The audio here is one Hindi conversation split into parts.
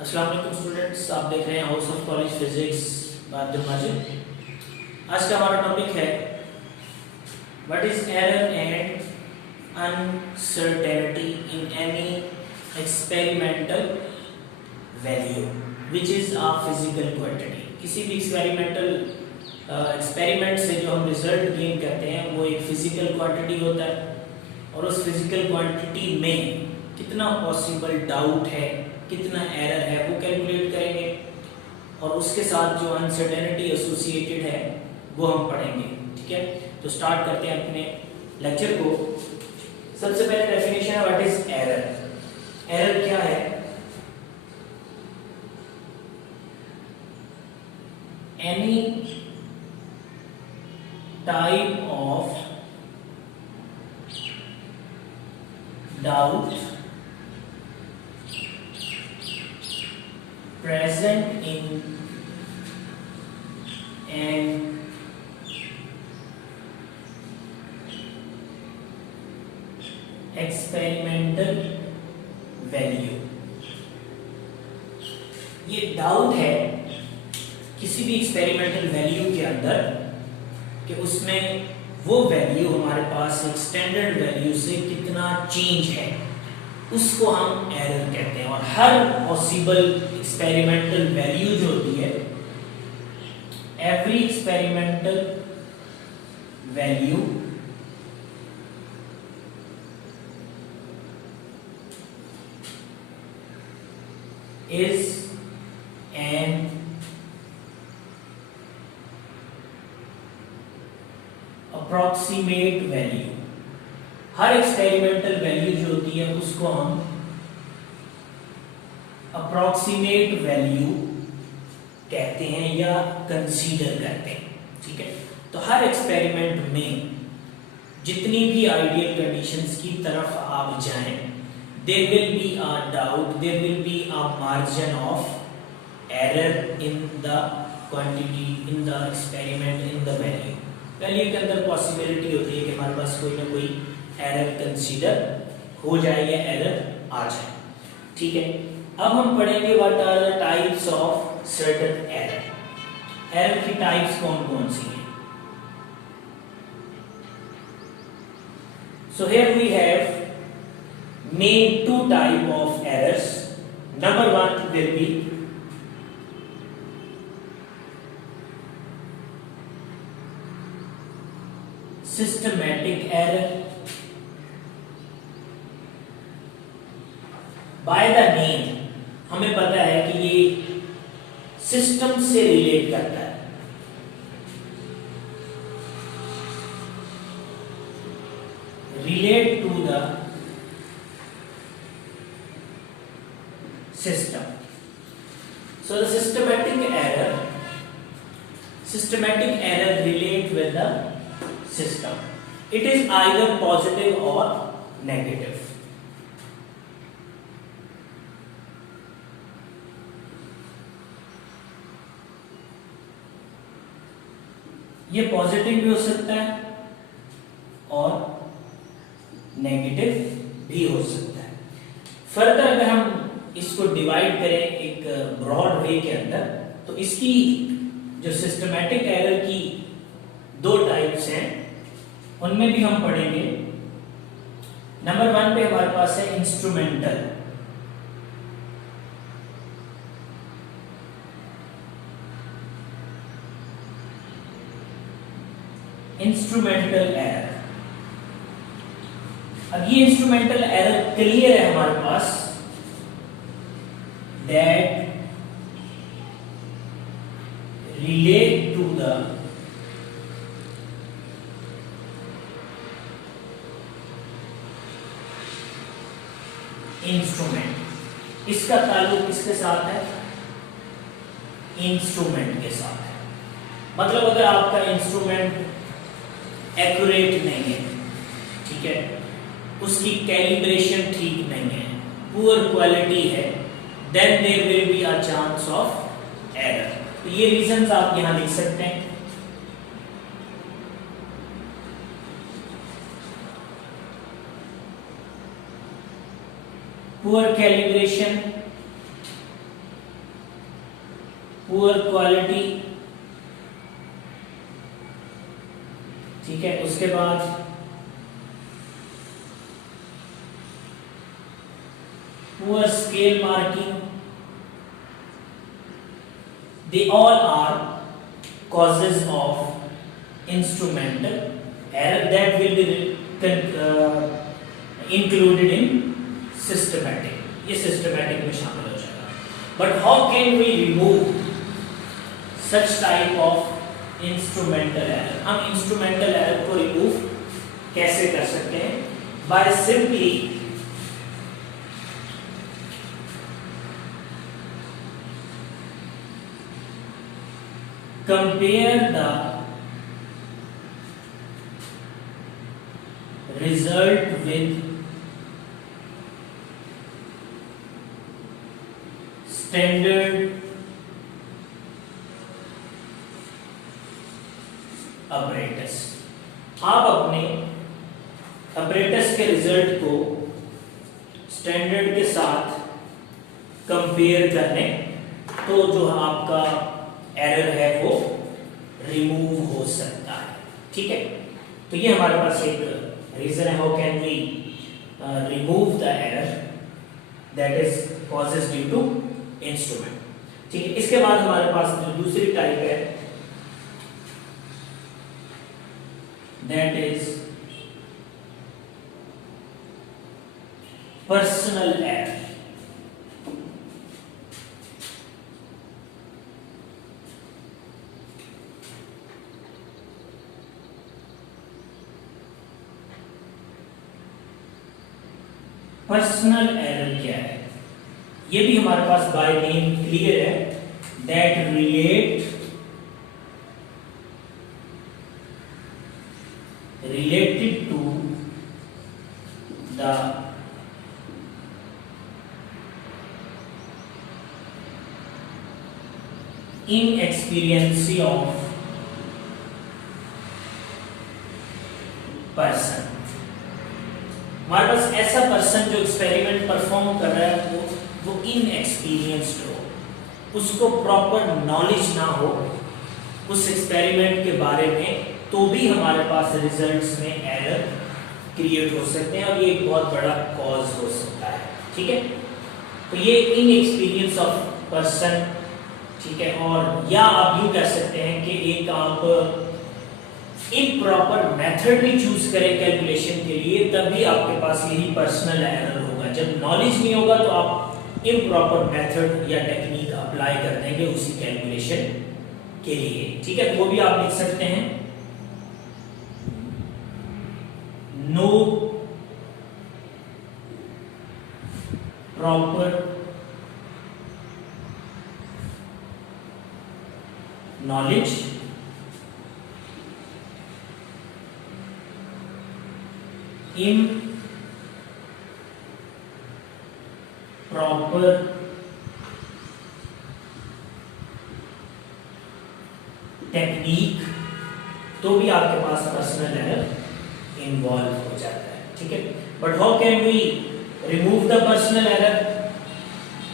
अस्सलाम वालेकुम स्टूडेंट्स, आप देख रहे हैं house of college physics bye Abdul Majid. आज का हमारा टॉपिक है what is error and uncertainty in any experimental value which is a physical quantity. किसी भी एक्सपेरिमेंट से जो हम रिजल्ट गेन करते हैं वो एक फिजिकल क्वांटिटी होता है और उस फिजिकल क्वांटिटी में कितना पॉसिबल डाउट है, कितना एरर है, वो कैलकुलेट करेंगे और उसके साथ जो अनसर्टेनिटी एसोसिएटेड है वो हम पढ़ेंगे। ठीक है, तो स्टार्ट करते हैं अपने लेक्चर को। सबसे पहले डेफिनेशन है व्हाट इज एरर। एरर क्या है? Any type of doubt present in an experimental value। ये डाउट है किसी भी एक्सपेरिमेंटल वैल्यू के अंदर कि उसमें वो वैल्यू हमारे पास एक स्टैंडर्ड वैल्यू से कितना चेंज है, उसको हम एरर कहते हैं। और हर पॉसिबल एक्सपेरिमेंटल वैल्यू जो होती है, every experimental value is an approximate value. Her experimental value जो होती है उसको हम अप्रॉक्सीमेट वैल्यू कहते हैं या कंसीडर करते हैं। ठीक है, तो हर एक्सपेरिमेंट में जितनी भी आइडियल कंडीशंस की तरफ आप जाएं, there will be a doubt, there will be a margin of error in the quantity, in the experiment, in the value. Value के अंदर पॉसिबिलिटी होती है कि हमारे पास कोई ना कोई एरर कंसीडर हो जाए या एरर आ जाए। ठीक है, अब हम पढ़ेंगे what are the types of certain error. Error की टाइप्स कौन कौन सी हैं? So here we have main two type of errors. Number one will be systematic error. By the name हमें पता है कि ये सिस्टम से रिलेट करता है। Relate to the system. So the systematic error relate with the system. It is either positive or negative. ये पॉजिटिव भी हो सकता है और नेगेटिव भी हो सकता है। फर्दर अगर हम इसको डिवाइड करें एक ब्रॉड वे के अंदर, तो इसकी जो सिस्टमैटिक एरर की दो टाइप्स हैं उनमें भी हम पढ़ेंगे। नंबर वन पे हमारे पास है इंस्ट्रूमेंटल। Instrumental error. अब ये इंस्ट्रूमेंटल एरर क्लियर है हमारे पास, that relate to the instrument. इसका ताल्लुक किसके साथ है? इंस्ट्रूमेंट के साथ है। मतलब अगर आपका इंस्ट्रूमेंट एक्यूरेट नहीं है, ठीक है, उसकी कैलिब्रेशन ठीक नहीं है, पुअर क्वालिटी है, then there will be a chance of error. तो ये रीजंस आप यहां लिख सकते हैं। पुअर कैलिब्रेशन, पुअर क्वालिटी, ठीक है। उसके बाद poor scale marking, they all are causes of instrumental error that will be included in systematic, ये systematic में शामिल हो जाएगा। But how can we remove such type of instrumental error? हम instrumental error को remove कैसे कर सकते हैं? By simply compare the result with standard apparatus। आप अपने apparatus के रिजल्ट को स्टैंडर्ड के साथ कंपेयर करने, तो जो आपका एरर है वो रिमूव हो सकता है, ठीक है। तो ये हमारे पास एक रीजन है, how can we remove the error that is causes due to instrument, ठीक है। इसके बाद हमारे पास जो दूसरी टाइप है that is personal error. Personal error क्या है? ये भी हमारे पास बाय नेम क्लियर है, that related to the inexperience of person। हमारे पास ऐसा पर्सन जो एक्सपेरिमेंट परफॉर्म कर रहा है वो इनएक्सपीरियंस्ड हो, उसको प्रॉपर नॉलेज ना हो उस एक्सपेरिमेंट के बारे में, तो भी हमारे पास रिजल्ट्स में एरर क्रिएट हो सकते हैं और ये एक बहुत बड़ा कॉज हो सकता है, ठीक है। तो ये इनएक्सपीरियंस ऑफ पर्सन, ठीक है। और या आप यूं कह सकते हैं कि एक आप इम्प्रॉपर मेथड भी चूज करें कैलकुलेशन के लिए, तभी आपके पास यही पर्सनल एरर होगा। जब नॉलेज नहीं होगा तो आप इम्प्रॉपर मेथड या टेक्निक अप्लाई कर देंगे उसी कैलकुलेशन के लिए, ठीक है। तो वो भी आप लिख सकते हैं, no proper knowledge in proper technique, तो भी आपके पास पर्सनल एरर इन्वॉल्व हो जाता है, ठीक है। But how can we remove the personal error?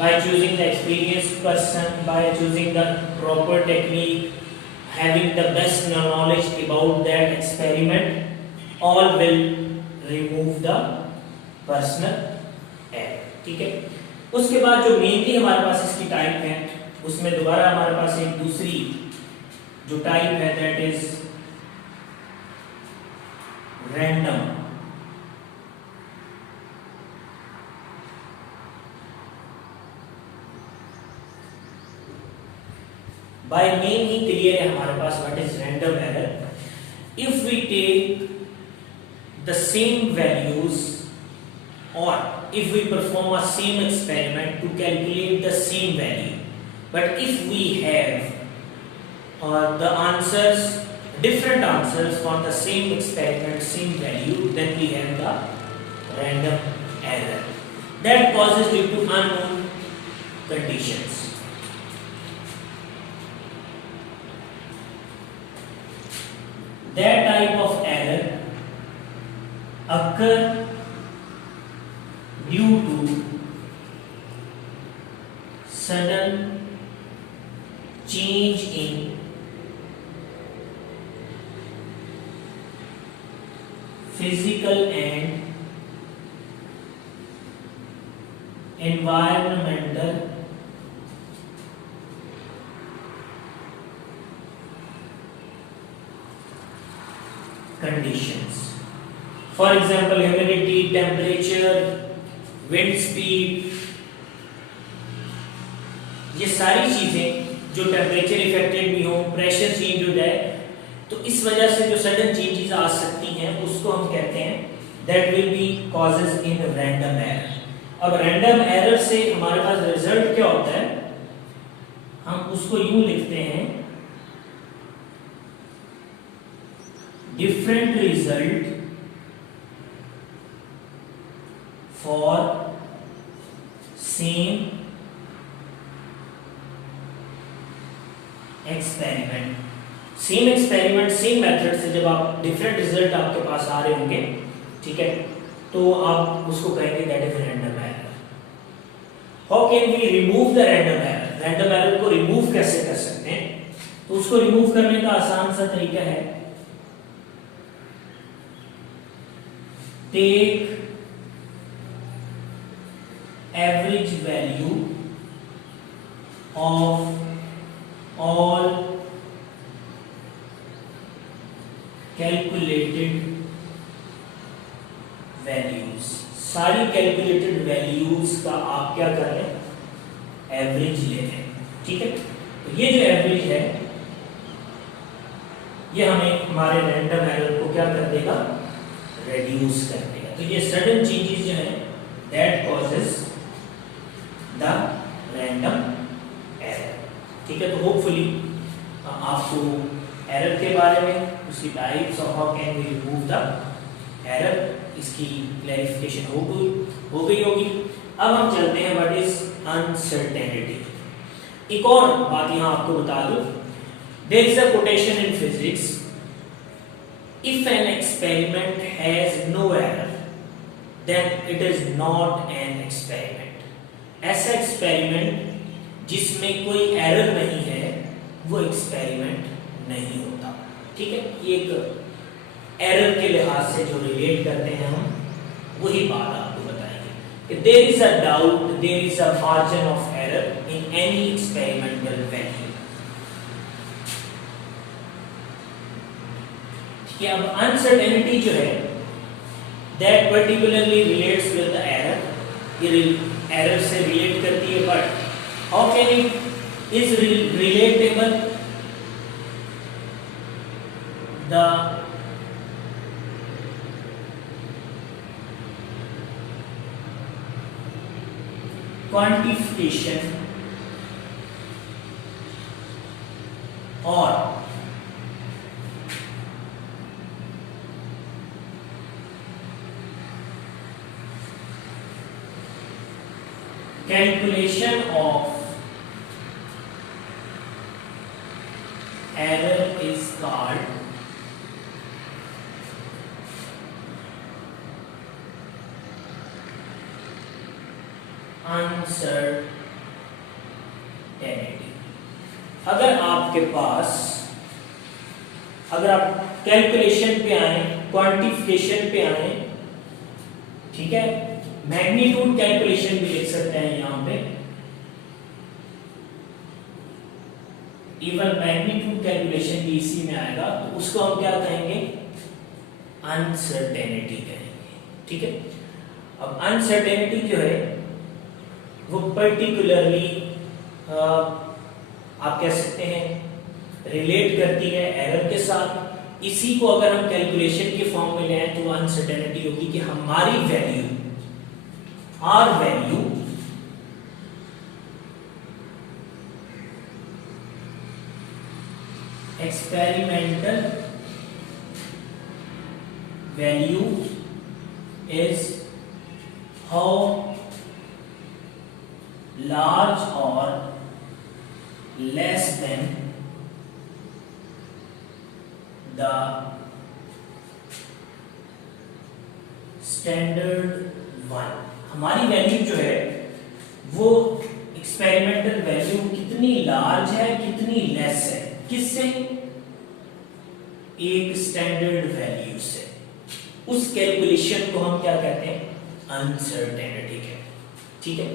by choosing the experienced person, by choosing the proper technique, having the best knowledge about that experiment, all will remove the personal error, ठीक है। उसके बाद जो मेनली हमारे पास इसकी टाइप है, उसमें दोबारा हमारे पास एक दूसरी जो टाइप है that is random. By name ही क्लियर है हमारे पास what is random error. If we take the same values or if we perform a same experiment to calculate the same value, but if we have the answers, different answers for the same experiment, same value, then we have the random error that causes due to unknown conditions. That type of error occur due to sudden physical and environmental conditions. For example, humidity, temperature, wind speed, ये सारी चीजें जो टेम्परेचर इफेक्टेड भी हो, प्रेशर चेंज हो जाए, तो इस वजह से जो सडन चेंजेस आ सकती हैं उसको हम कहते हैं that will be causes in random error. अब रैंडम एरर से हमारे पास रिजल्ट क्या होता है, हम उसको यूं लिखते हैं different result for same experiment। Same experiment same method से जब आप डिफरेंट रिजल्ट आपके पास आ रहे होंगे, ठीक है, तो आप उसको कहेंगे that is random error. How can we remove the random error? Random error को रिमूव कैसे कर सकते हैं? तो उसको रिमूव करने का आसान सा तरीका है, take average value of all calculated values। सारी कैलकुलेटेड वैल्यूज का आप क्या कर रहे हैं, एवरेज ले रहे हैं, ठीक है। तो ये जो एवरेज है ये हमें हमारे रैंडम एरर को क्या कर देगा, रेड्यूस कर देगा। तो ये सडन चेंजेस जो है that causes the random error, ठीक है। तो होपफुली आपको एरर के बारे में, उसकी types of how can we remove the error, इसकी क्लैरिफिकेशन हो गई होगी। अब हम चलते हैं व्हाट इज अनसर्टेनिटी। एक और बात यहां आपको बता दूं, there is a quotation in physics, if an experiment has no error then it is not an experiment। ऐसा एक्सपेरिमेंट जिसमें कोई एरर नहीं है वो एक्सपेरिमेंट नहीं होता, ठीक है। ये एक एरर के लिहाज से जो रिलेट करते हैं हम, वही बात आपको बताएंगे कि there is a doubt, there is a margin of error in any experimental value. कि अब अनसर्टेनिटी जो है that particularly relates with the error, ये एरर से रिलेट करती है, but how can it is relatable the quantification और calculation of error is called uncertainty। अगर आपके पास, अगर आप कैलकुलेशन पे आए, क्वांटिफिकेशन पे आए, ठीक है, मैग्नीट्यूड कैलकुलेशन भी लिख सकते हैं यहां पे, इवन मैग्नीट्यूड कैलकुलेशन भी इसी में आएगा, तो उसको हम क्या कहेंगे, अनसर्टेनिटी कहेंगे, ठीक है। अब अनसर्टेनिटी जो है वो पर्टिकुलरली आप कह सकते हैं रिलेट करती है एरर के साथ। इसी को अगर हम कैलकुलेशन के फॉर्म में ले आए तो अनसर्टेनिटी होगी कि हमारी value, our value experimental value is how large or less than the standard one। हमारी वैल्यू जो है वो एक्सपेरिमेंटल वैल्यू कितनी लार्ज है, कितनी लेस है, किससे, एक स्टैंडर्ड वैल्यू से, उस कैलकुलेशन को हम क्या कहते हैं, अनसर्टेनिटी कहते हैं। ठीक है,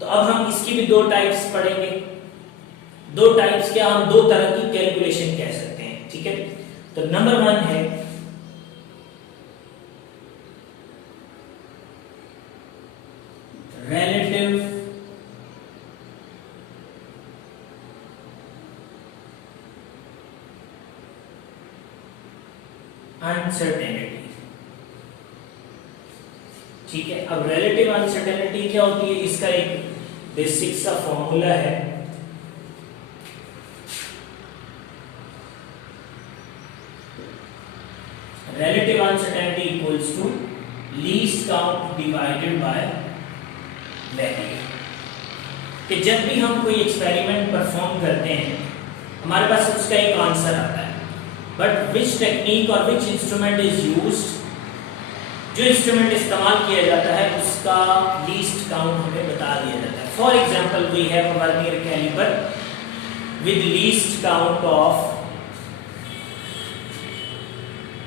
तो अब हम इसकी भी दो टाइप्स पढ़ेंगे। दो टाइप्स क्या, हम दो तरह की कैलकुलेशन कह सकते हैं। ठीक है, तो नंबर 1 है relative uncertainty। ठीक है, अब relative uncertainty क्या होती है, इसका एक बेसिक सा फॉर्मूला है। relative uncertainty equals to least count divided by value. कि जब भी हम कोई एक्सपेरिमेंट परफॉर्म करते हैं हमारे पास उसका एक आंसर आता है, बट विच टेक्निक और विच इंस्ट्रूमेंट इज यूज्ड, जो इंस्ट्रूमेंट इस्तेमाल किया जाता है उसका लीस्ट काउंट हमें बता दिया जाता है। For example we have a vernier caliper with least count of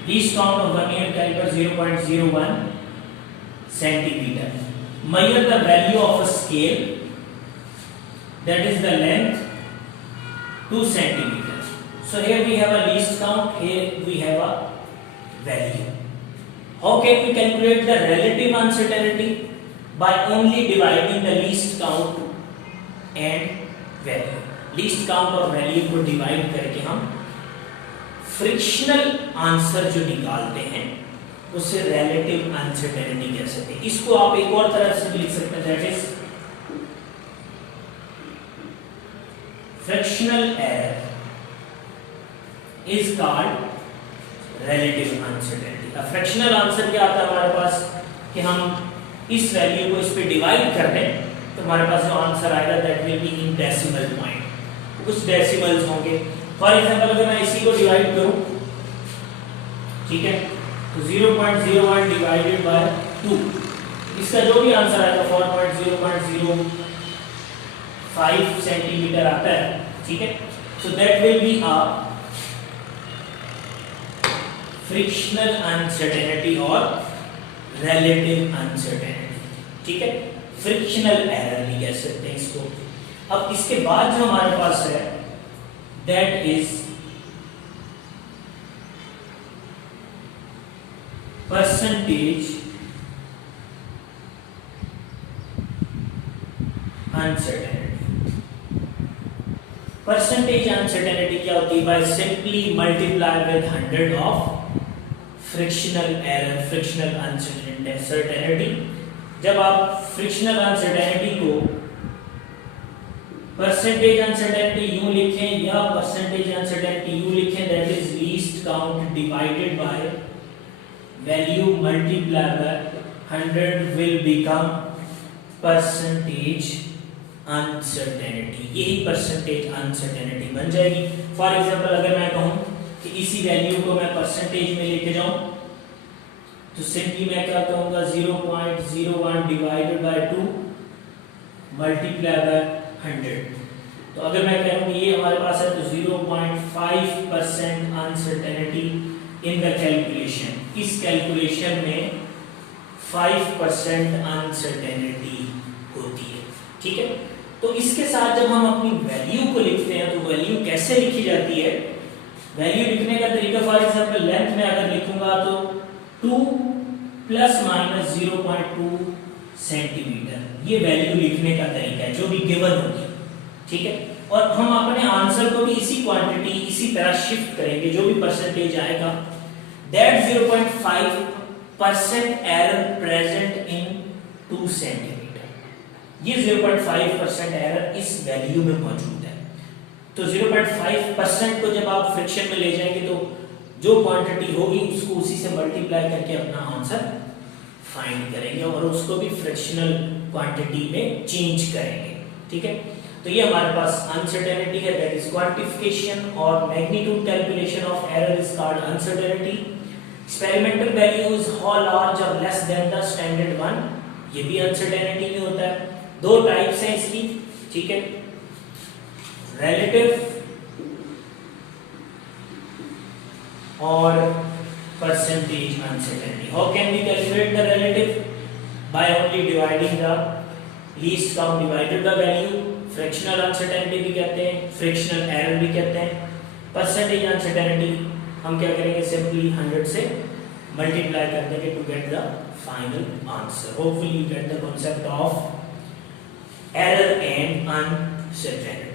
vernier caliper 0.01 centimeter. Measure the value of a scale, that is the length 2 centimeters. So here we have a least count, here we have a value. How can we calculate the relative uncertainty? By only dividing the least count and value. Least count और value को divide करके हम फ्रिक्शनल आंसर जो निकालते हैं उसे relative uncertainty कह सकते हैं। इसको आप एक और तरह से लिख सकते हैं, that is frictional error is called relative uncertainty। अब फ्रिक्शनल आंसर क्या आता है हमारे पास कि हम इस वैल्यू को इस पे डिवाइड कर दें तो हमारे पास जो आंसर आएगा that will be in decimal point, कुछ डेसिमल्स होंगे। फॉर एग्जांपल अगर मैं इसी को डिवाइड करूं, ठीक है, तो 0.01 डिवाइडेड बाय 2, इसका जो भी आंसर आएगा 4.005 सेंटीमीटर आता है। ठीक है, so that will be a frictional uncertainty और रिलेटिव अनसर्टेनिटी। ठीक है, फ्रिक्शनल एरर भी कह सकते हैं इसको। अब इसके बाद जो हमारे पास है that is percentage uncertainty. Percentage uncertainty क्या होती है? By simply multiply with 100 of frictional error, frictional uncertainty. जब आप फ्रिक्शनल अनसर्टेनिटी को परसेंटेज अनसर्टेनिटी यूं लिखें या परसेंटेज अनसर्टेनिटी यूं लिखें, that is least count divided by value multiplied by 100 will become percentage uncertainty। यही percentage uncertainty बन जाएगी। फॉर एग्जांपल अगर मैं कहूं कि इसी वैल्यू को मैं परसेंटेज में लेके जाऊं तो सिंपली मैं क्या कहूंगा 0.01 डिवाइडेड बाय 2 मल्टीप्लाई बाय 100। तो अगर मैं कहूं कि ये हमारे पास है तो 0.5% अनसर्टेनिटी इन द कैलकुलेशन। इस कैलकुलेशन में 5% अनसर्टेनिटी होती है। ठीक है, तो इसके साथ जब हम अपनी वैल्यू को लिखते हैं तो वैल्यू कैसे लिखी जाती है? वैल्यू लिखने का तरीका, फॉर एग्जांपल लेंथ में अगर लिखूंगा तो 2 प्लस माइनस 0.2 सेंटीमीटर, ये वैल्यू लिखने का तरीका है जो भी गिवन होगी। ठीक है, और हम अपने आंसर को भी इसी क्वांटिटी इसी तरह शिफ्ट करेंगे, जो भी परसेंटेज आएगा that 0.5% error present in 2 centimeter, ये 0.5% एरर इस वैल्यू में मौजूद है। तो 0.5% को जब आप फ्रिक्शन में ले जाएंगे तो जो क्वांटिटी होगी उसको उसी से मल्टीप्लाई करके अपना आंसर फाइंड करेंगे और उसको भी फ्रिक्शनल क्वांटिटी में चेंज करेंगे। ठीक है, तो ये हमारे पास अनसर्टेनिटी है, दैट इज क्वांटिफिकेशन और magnitude calculation of error is called uncertainty. Experimental value is how large और less than the standard one, ये भी अनसर्टेनिटी में होता है। दो टाइप्स हैं इसकी। ठीक है, रिलेटिव और percentage uncertainty. How can we calculate the relative? By only dividing the least count divided by value. Fractional uncertainty भी कहते हैं, fractional error भी कहते हैं. Percentage uncertainty हम क्या करेंगे, simply 100 से multiply कर देंगे to get the final answer. Hopefully you get the concept of error and uncertainty.